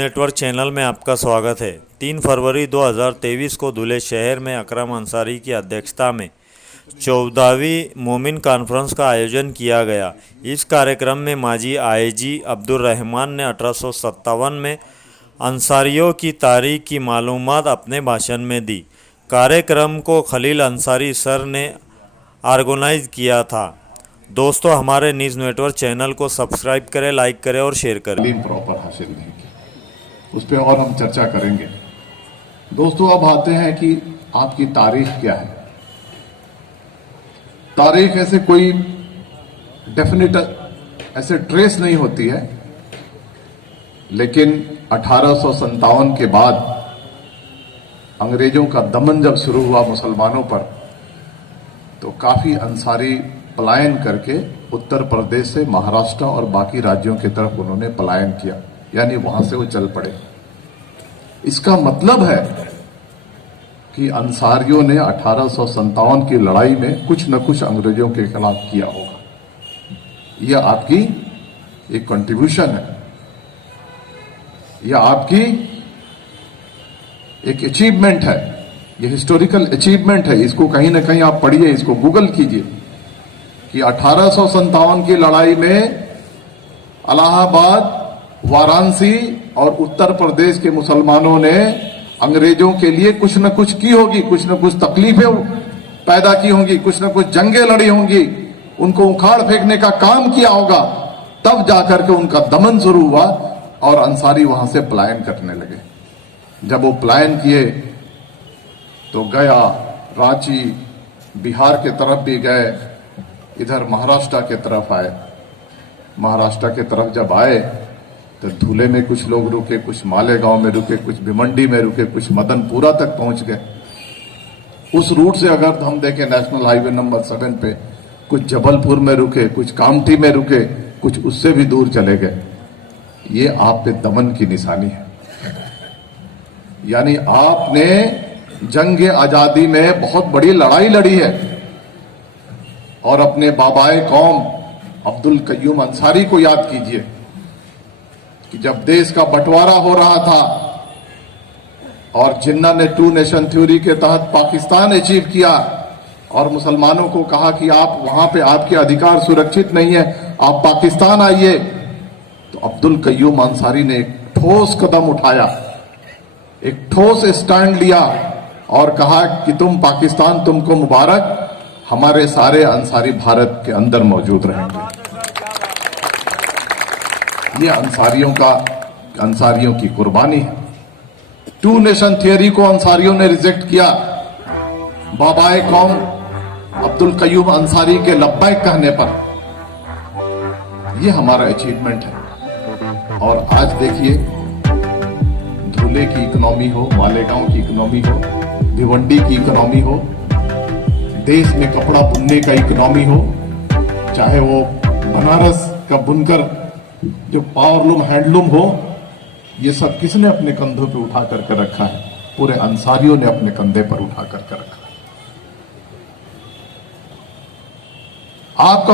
Network channel में आपका स्वागत है। 3 फरवरी 2023 को धुले शहर में अकरम अंसारी की अध्यक्षता में 14वीं मोमिन कॉन्फ्रेंस का आयोजन किया गया। इस कार्यक्रम में माजी आईजी अब्दुल रहमान ने 1857 में अंसारियों की तारीख की मालूमात अपने भाषण में दी। कार्यक्रम को खलील अंसारी सर ने ऑर्गेनाइज किया था। दोस्तों, हमारे न्यूज़ नेटवर्क चैनल को सब्सक्राइब करें, लाइक करें और शेयर करें। प्रॉपर हासिल नहीं की, उस पर और हम चर्चा करेंगे। दोस्तों, अब आते हैं कि आपकी तारीख क्या है। तारीख ऐसे कोई डेफिनेट ऐसे ट्रेस नहीं होती है, लेकिन 1857 के बाद अंग्रेजों का दमन जब शुरू हुआ मुसलमानों पर, तो काफी अंसारी पलायन करके उत्तर प्रदेश से महाराष्ट्र और बाकी राज्यों की तरफ उन्होंने पलायन किया, यानी वहां से वो चल पड़े। इसका मतलब है कि अंसारियों ने 1857 की लड़ाई में कुछ न कुछ अंग्रेजों के खिलाफ किया होगा। यह आपकी एक कंट्रीब्यूशन है, यह आपकी एक अचीवमेंट है, यह हिस्टोरिकल अचीवमेंट है। इसको कहीं ना कहीं आप पढ़िए, इसको गूगल कीजिए कि 1857 की लड़ाई में इलाहाबाद, वाराणसी और उत्तर प्रदेश के मुसलमानों ने अंग्रेजों के लिए कुछ न कुछ की होगी, कुछ न कुछ तकलीफें पैदा की होंगी, कुछ न कुछ जंगें लड़ी होंगी, उनको उखाड़ फेंकने का काम किया होगा। तब जाकर के उनका दमन शुरू हुआ और अंसारी वहां से पलायन करने लगे। जब वो पलायन किए तो गया, रांची, बिहार के तरफ भी गए, इधर महाराष्ट्र के तरफ आए। महाराष्ट्र के तरफ जब आए तो धुले में कुछ लोग रुके, कुछ मालेगांव में रुके, कुछ भिवंडी में रुके, कुछ मदनपुरा तक पहुंच गए। उस रूट से अगर हम देखें नेशनल हाईवे नंबर 7 पे, कुछ जबलपुर में रुके, कुछ कामठी में रुके, कुछ उससे भी दूर चले गए। ये आप पे दमन की निशानी है, यानी आपने जंग आजादी में बहुत बड़ी लड़ाई लड़ी है और अपने बाबाए कौम अब्दुल कय्यूम अंसारी को याद कीजिए कि जब देश का बंटवारा हो रहा था और जिन्ना ने 2 नेशन थ्योरी के तहत पाकिस्तान अचीव किया और मुसलमानों को कहा कि आप वहां पे आपके अधिकार सुरक्षित नहीं है, आप पाकिस्तान आइए, तो अब्दुल कय्यूम अंसारी ने एक ठोस कदम उठाया, एक ठोस स्टैंड लिया और कहा कि तुम पाकिस्तान, तुमको मुबारक, हमारे सारे अंसारी भारत के अंदर मौजूद रहेंगे। ये अंसारियों की कुर्बानी है। 2 नेशन थियरी को अंसारियों ने रिजेक्ट किया। बाबाए कौम अब्दुल कय्यूम अंसारी के लब्बैक कहने पर, यह हमारा अचीवमेंट है। और आज देखिए, धुले की इकोनॉमी हो, मालेगांव की इकोनॉमी हो, भिवंडी की इकोनॉमी हो, देश में कपड़ा बुनने का इकोनॉमी हो, चाहे वो बनारस का बुनकर जो पावरलूम, हैंडलूम हो, ये सब किसने अपने कंधों पे उठा करके रखा है? पूरे अंसारियों ने अपने कंधे पर उठा करके रखा है। आपका